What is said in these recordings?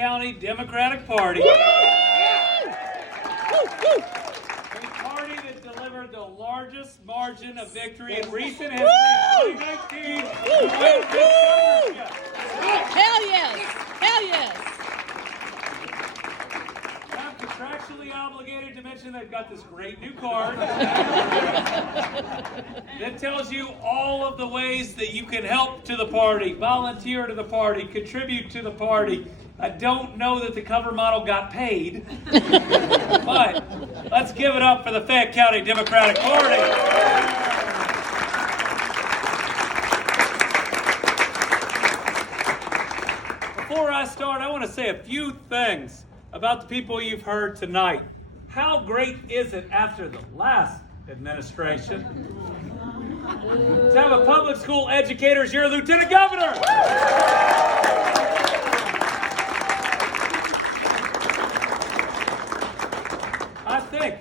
County Democratic Party. A party that delivered the largest margin of victory in recent history in 2019. Hell yes! Hell yes! I'm contractually obligated to mention they've got this great new card that tells you all of the ways that you can help to the party, volunteer to the party, contribute to the party. I don't know that the cover model got paid, but let's give it up for the Fayette County Democratic Party. Before I start, I want to say a few things about the people you've heard tonight. How great is it after the last administration to have a public school educator as your lieutenant governor? I think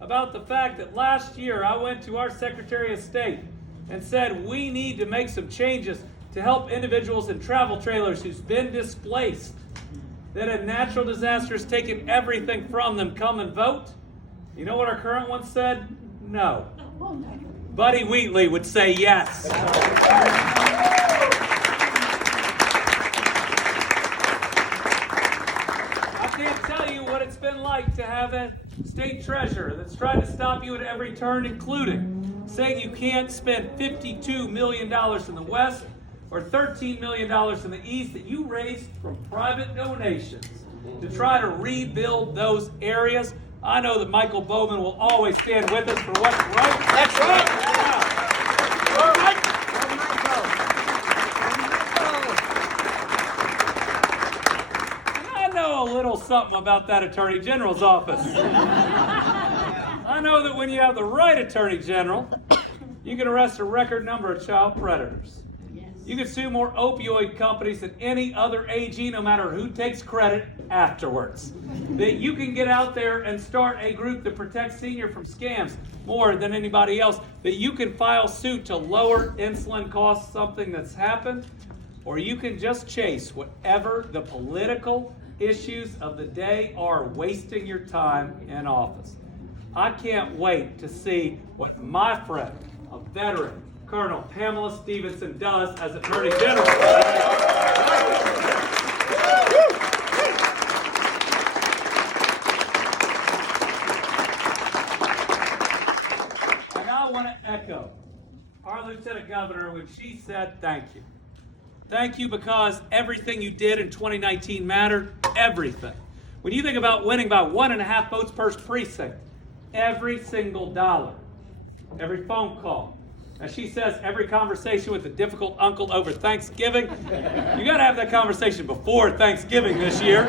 about the fact that last year I went to our Secretary of State and said we need to make some changes to help individuals in travel trailers who's been displaced, that a natural disaster has taken everything from them, come and vote. You know what our current one said? No. Buddy Wheatley would say yes. I can't tell you what it's been like to have a state treasurer that's tried to stop you at every turn, including saying you can't spend $52 million in the West or $13 million in the East that you raised from private donations to try to rebuild those areas. I know that Michael Bowman will always stand with us for what's right. That's right. And I know a little something about that Attorney General's office. I know that when you have the right Attorney General, you can arrest a record number of child predators. You can sue more opioid companies than any other AG, no matter who takes credit afterwards. That you can get out there and start a group that protects seniors from scams more than anybody else. That you can file suit to lower insulin costs, something that's happened. Or you can just chase whatever the political issues of the day are, wasting your time in office. I can't wait to see what my friend, a veteran, Colonel Pamela Stevenson does as Attorney General. And I want to echo our Lieutenant Governor when she said thank you. Thank you because everything you did in 2019 mattered, everything. When you think about winning by 1.5 votes per precinct, every single dollar, every phone call, as she says, every conversation with a difficult uncle over Thanksgiving, you got to have that conversation before Thanksgiving this year.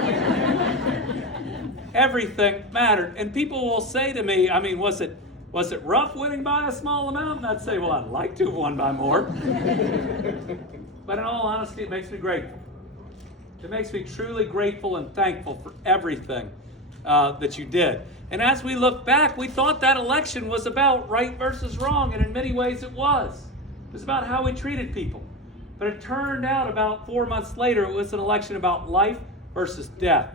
Everything mattered. And people will say to me, I mean, was it rough winning by a small amount? And I'd say, well, I'd like to have won by more. But in all honesty, it makes me grateful. It makes me truly grateful and thankful for everything that you did. And as we look back, we thought that election was about right versus wrong, and in many ways it was. It was about how we treated people. But it turned out about 4 months later, it was an election about life versus death.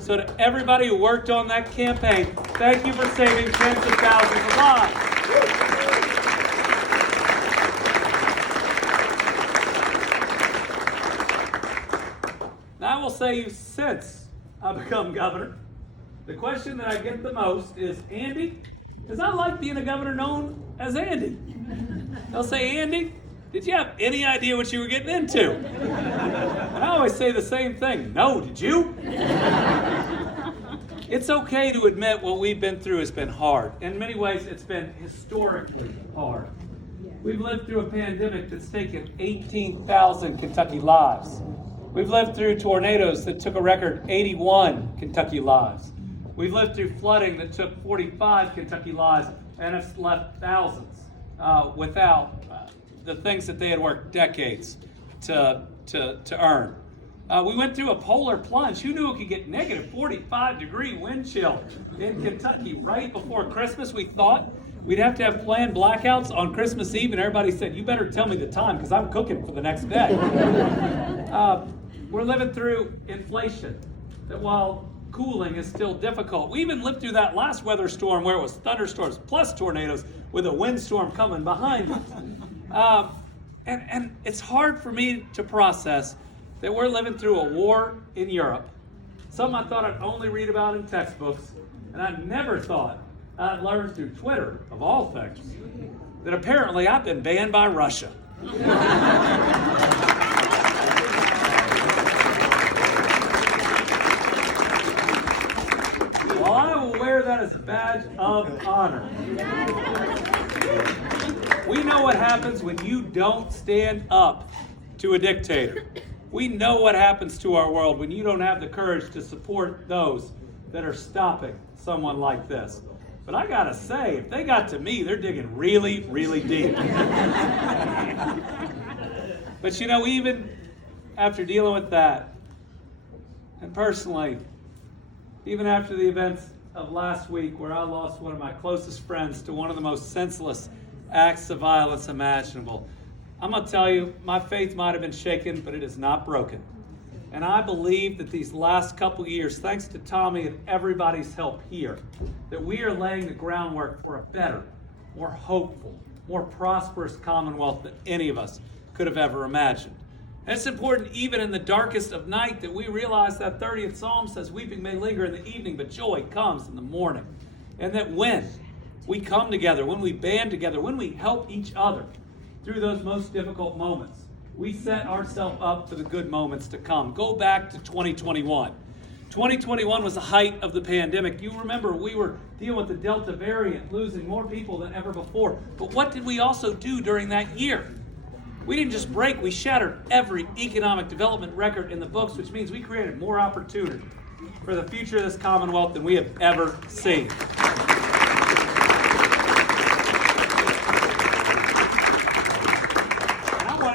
So to everybody who worked on that campaign, thank you for saving tens of thousands of lives. Now I will say, since I've become governor, the question that I get the most is, Andy, because I like being a governor known as Andy. They'll say, Andy, did you have any idea what you were getting into? And I always say the same thing. No, did you? It's okay to admit what we've been through has been hard. In many ways, it's been historically hard. We've lived through a pandemic that's taken 18,000 Kentucky lives. We've lived through tornadoes that took a record 81 Kentucky lives. We've lived through flooding that took 45 Kentucky lives and has left thousands without the things that they had worked decades to earn. We went through a polar plunge. Who knew it could get negative 45-degree wind chill in Kentucky right before Christmas? We thought we'd have to have planned blackouts on Christmas Eve, and everybody said, you better tell me the time because I'm cooking for the next day. We're living through inflation that, while cooling is still difficult, we even lived through that last weather storm where it was thunderstorms plus tornadoes with a windstorm coming behind us. And it's hard for me to process that we're living through a war in Europe, something I thought I'd only read about in textbooks, and I never thought I'd learn through Twitter, of all things, that apparently I've been banned by Russia. Well, I will wear that as a badge of honor. We know what happens when you don't stand up to a dictator. We know what happens to our world when you don't have the courage to support those that are stopping someone like this. But I gotta say, if they got to me, they're digging really, really deep. But you know, even after dealing with that, and personally, even after the events of last week where I lost one of my closest friends to one of the most senseless acts of violence imaginable, I'm gonna tell you, my faith might have been shaken, but it is not broken. And I believe that these last couple years, thanks to Tommy and everybody's help here, that we are laying the groundwork for a better, more hopeful, more prosperous Commonwealth than any of us could have ever imagined. And it's important even in the darkest of night that we realize that 30th Psalm says, weeping may linger in the evening, but joy comes in the morning. And that when we come together, when we band together, when we help each other through those most difficult moments, we set ourselves up for the good moments to come. Go back to 2021. 2021 was the height of the pandemic. You remember we were dealing with the Delta variant, losing more people than ever before. But what did we also do during that year? We didn't just break, we shattered every economic development record in the books, which means we created more opportunity for the future of this Commonwealth than we have ever seen.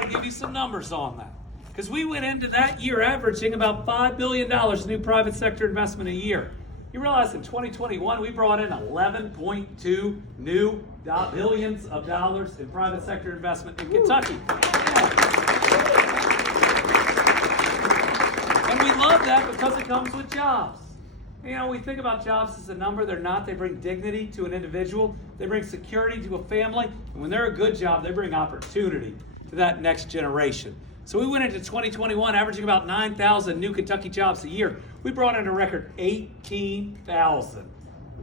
Give you some numbers on that, because we went into that year averaging about $5 billion in new private sector investment a year. You realize in 2021 we brought in 11.2 new billions of dollars in private sector investment in Kentucky. And we love that because it comes with jobs. You know, we think about jobs as a number. They're not. They bring dignity to an individual. They bring security to a family. And when they're a good job, they bring opportunity to that next generation. So we went into 2021 averaging about 9,000 new Kentucky jobs a year. We brought in a record 18,000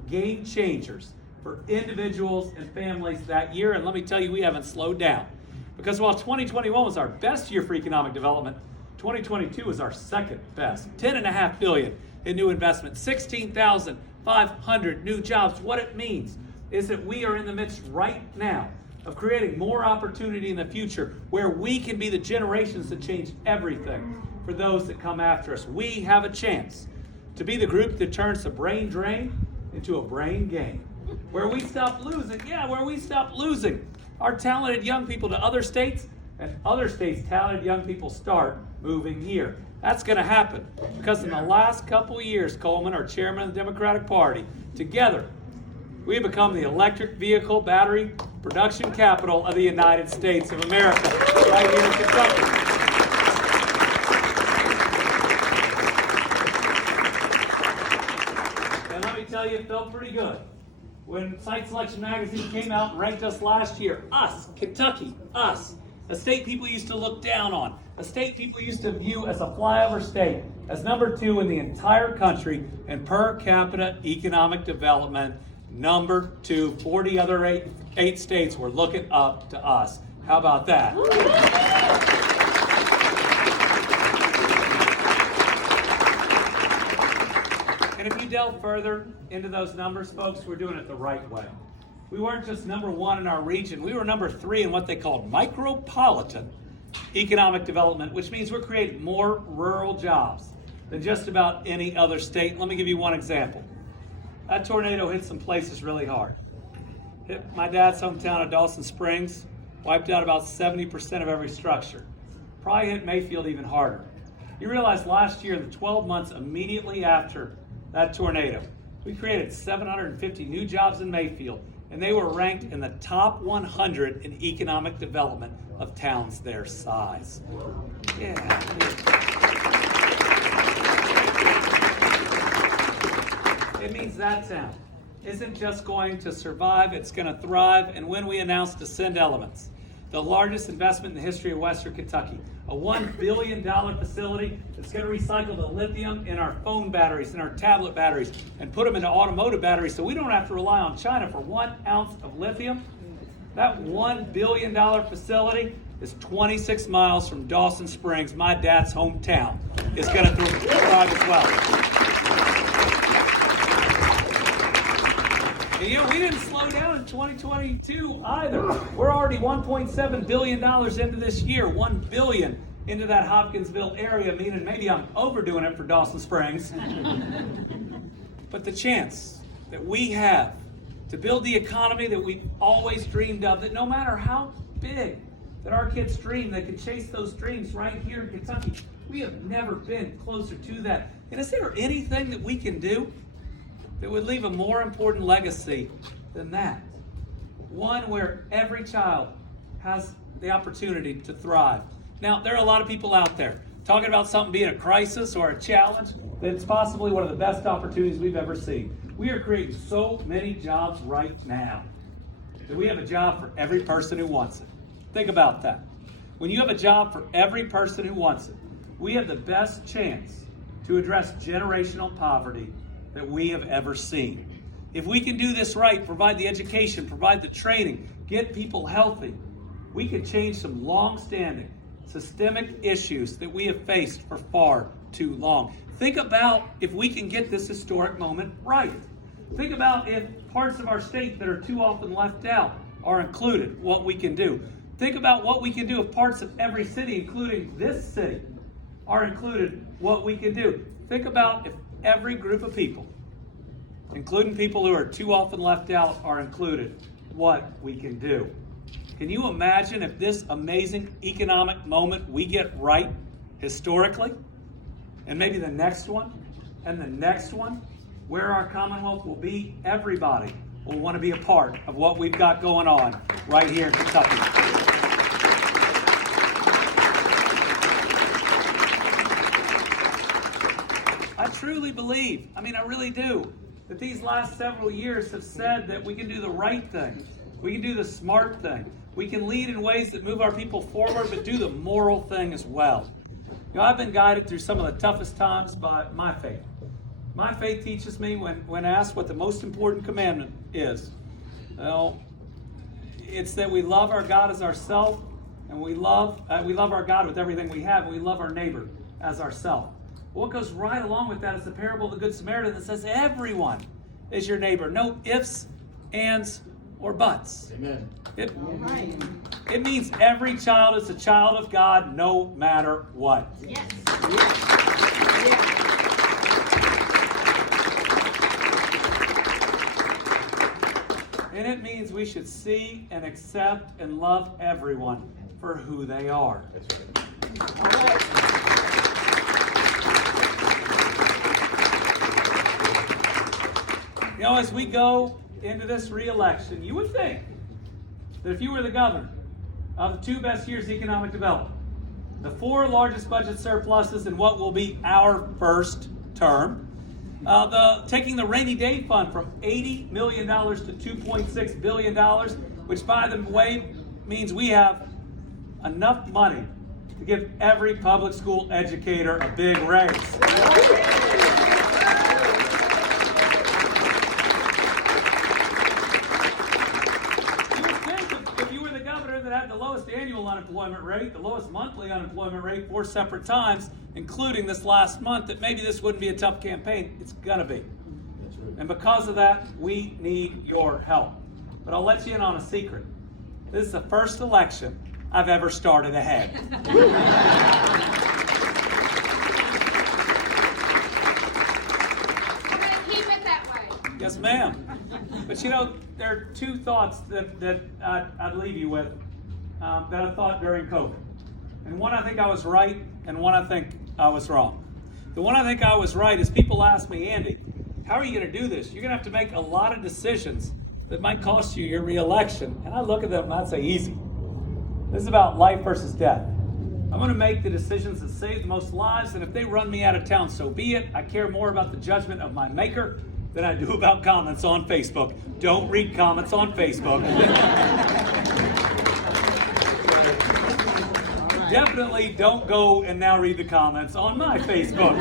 game changers for individuals and families that year. And let me tell you, we haven't slowed down. Because while 2021 was our best year for economic development, 2022 was our second best. $10.5 billion in new investment, 16,500 new jobs. What it means is that we are in the midst right now of creating more opportunity in the future where we can be the generations that change everything for those that come after us. We have a chance to be the group that turns the brain drain into a brain gain. Where we stop losing our talented young people to other states, and other states' talented young people start moving here. That's going to happen because in the last couple of years, Coleman, our chairman of the Democratic Party, together, we have become the electric vehicle battery production capital of the United States of America, right here in Kentucky. And let me tell you, it felt pretty good when Site Selection Magazine came out and ranked us last year. Us, Kentucky, us, a state people used to look down on, a state people used to view as a flyover state, as number 2 in the entire country in per capita economic development. Number 2, 40 other eight states were looking up to us. How about that? And if you delve further into those numbers, folks, we're doing it the right way. We weren't just number 1 in our region. We were number 3 in what they called micropolitan economic development, which means we're creating more rural jobs than just about any other state. Let me give you one example. That tornado hit some places really hard. Hit my dad's hometown of Dawson Springs, wiped out about 70% of every structure. Probably hit Mayfield even harder. You realize last year, in the 12 months immediately after that tornado, we created 750 new jobs in Mayfield, and they were ranked in the top 100 in economic development of towns their size. Yeah. It means that town isn't just going to survive, it's going to thrive. And when we announce Descend Elements, the largest investment in the history of Western Kentucky, a $1 billion facility that's going to recycle the lithium in our phone batteries and our tablet batteries and put them into automotive batteries so we don't have to rely on China for 1 ounce of lithium. That $1 billion facility is 26 miles from Dawson Springs, my dad's hometown. It's going to thrive as well. And, we didn't slow down in 2022 either. We're already $1.7 billion into this year, $1 billion into that Hopkinsville area, meaning maybe I'm overdoing it for Dawson Springs. But the chance that we have to build the economy that we've always dreamed of, that no matter how big that our kids dream, they can chase those dreams right here in Kentucky. We have never been closer to that. And is there anything that we can do that would leave a more important legacy than that? One where every child has the opportunity to thrive. Now, there are a lot of people out there talking about something being a crisis or a challenge that's possibly one of the best opportunities we've ever seen. We are creating so many jobs right now that we have a job for every person who wants it. Think about that. When you have a job for every person who wants it, we have the best chance to address generational poverty that we have ever seen. If we can do this right, provide the education, provide the training, get people healthy, we can change some long-standing systemic issues that we have faced for far too long. Think about if we can get this historic moment right. Think about if parts of our state that are too often left out are included, what we can do. Think about what we can do if parts of every city, including this city, are included, what we can do. Think about if every group of people, including people who are too often left out, are included, what we can do. Can you imagine if this amazing economic moment we get right historically, and maybe the next one, and the next one, where our Commonwealth will be, everybody will want to be a part of what we've got going on right here in Kentucky. I truly believe, I really do, that these last several years have said that we can do the right thing. We can do the smart thing. We can lead in ways that move our people forward, but do the moral thing as well. I've been guided through some of the toughest times by my faith. My faith teaches me when asked what the most important commandment is, well, it's that we love our God as ourself, and we love our God with everything we have, and we love our neighbor as ourself. What goes right along with that is the parable of the Good Samaritan that says everyone is your neighbor. No ifs, ands, or buts. Amen. It means every child is a child of God no matter what. Yes. And it means we should see and accept and love everyone for who they are. That's right. All right. As we go into this re-election, you would think that if you were the governor of the 2 best years of economic development, the 4 largest budget surpluses in what will be our first term, taking the rainy day fund from $80 million to $2.6 billion, which, by the way, means we have enough money to give every public school educator a big raise. That had the lowest annual unemployment rate, the lowest monthly unemployment rate 4 separate times, including this last month, that maybe this wouldn't be a tough campaign. It's gonna be. That's right. And because of that, we need your help. But I'll let you in on a secret. This is the first election I've ever started ahead. We're going to keep it that way. Yes, ma'am. But there are 2 thoughts that I'd leave you with that I thought during COVID. And one, I think I was right, and one, I think I was wrong. The one I think I was right is people ask me, Andy, how are you going to do this? You're going to have to make a lot of decisions that might cost you your re-election. And I look at them and I'd say, easy. This is about life versus death. I'm going to make the decisions that save the most lives, and if they run me out of town, so be it. I care more about the judgment of my maker than I do about comments on Facebook. Don't read comments on Facebook. Definitely don't go and now read the comments on my Facebook.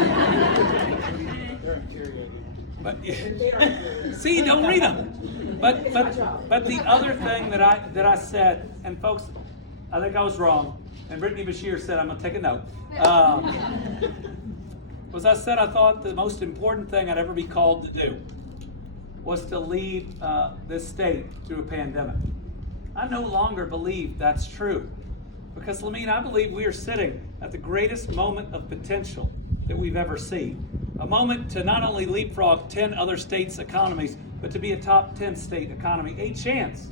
But see, don't read them. But the other thing that I said, and folks, I think I was wrong, and Brittany Beshear said, I'm gonna take a note. Was I said I thought the most important thing I'd ever be called to do was to lead this state through a pandemic. I no longer believe that's true. Because, Lamine, I believe we are sitting at the greatest moment of potential that we've ever seen. A moment to not only leapfrog 10 other states' economies, but to be a top 10 state economy. A chance,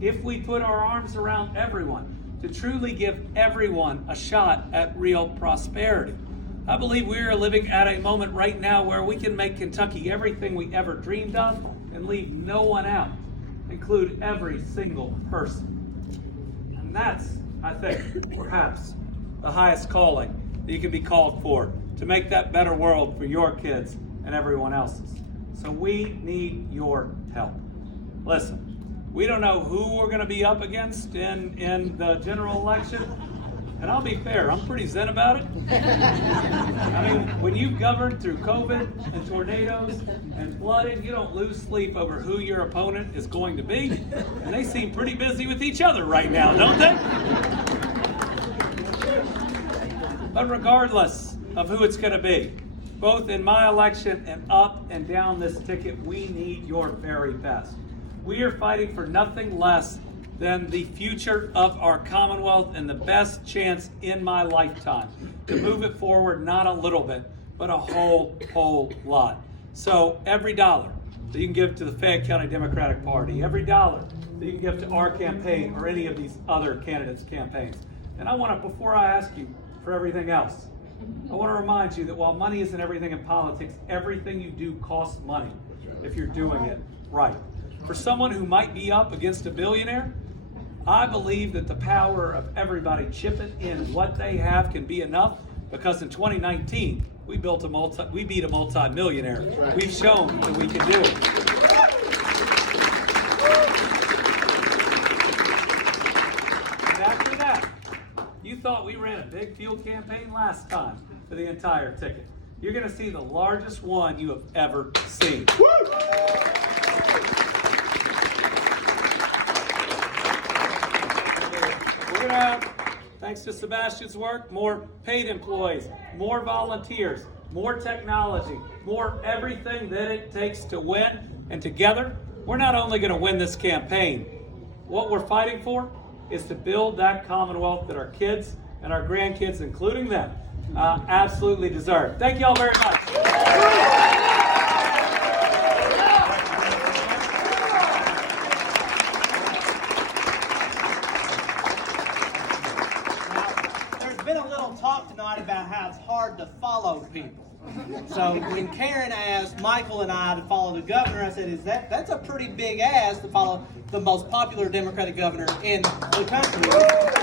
if we put our arms around everyone, to truly give everyone a shot at real prosperity. I believe we are living at a moment right now where we can make Kentucky everything we ever dreamed of and leave no one out, include every single person. And that's, I think, perhaps the highest calling that you can be called for, to make that better world for your kids and everyone else's. So we need your help. Listen, we don't know who we're going to be up against in the general election, and I'll be fair, I'm pretty zen about it. I mean, when you've governed through COVID and tornadoes and flooding, you don't lose sleep over who your opponent is going to be, and they seem pretty busy with each other right now, don't they? But regardless of who it's going to be, both in my election and up and down this ticket, we need your very best. We are fighting for nothing less than the future of our Commonwealth and the best chance in my lifetime to move it forward, not a little bit, but a whole lot. So every dollar that you can give to the Fayette County Democratic Party, every dollar that you can give to our campaign or any of these other candidates' campaigns. And I want to, before I ask you for everything else, I want to remind you that while money isn't everything in politics, everything you do costs money if you're doing it right. For someone who might be up against a billionaire, I believe that the power of everybody chipping in what they have can be enough, because in 2019, we beat a multi-millionaire. We've shown that we can do it. And after that, you thought we ran a big field campaign last time for the entire ticket. You're going to see the largest one you have ever seen. We're going to have, thanks to Sebastian's work, more paid employees, more volunteers, more technology, more everything that it takes to win. And together, we're not only going to win this campaign, what we're fighting for is to build that Commonwealth that our kids and our grandkids, including them, absolutely deserve. Thank you all very much. Talk tonight about how it's hard to follow people. So when Karen asked Michael and I to follow the governor, I said, that's a pretty big ask to follow the most popular Democratic governor in the country.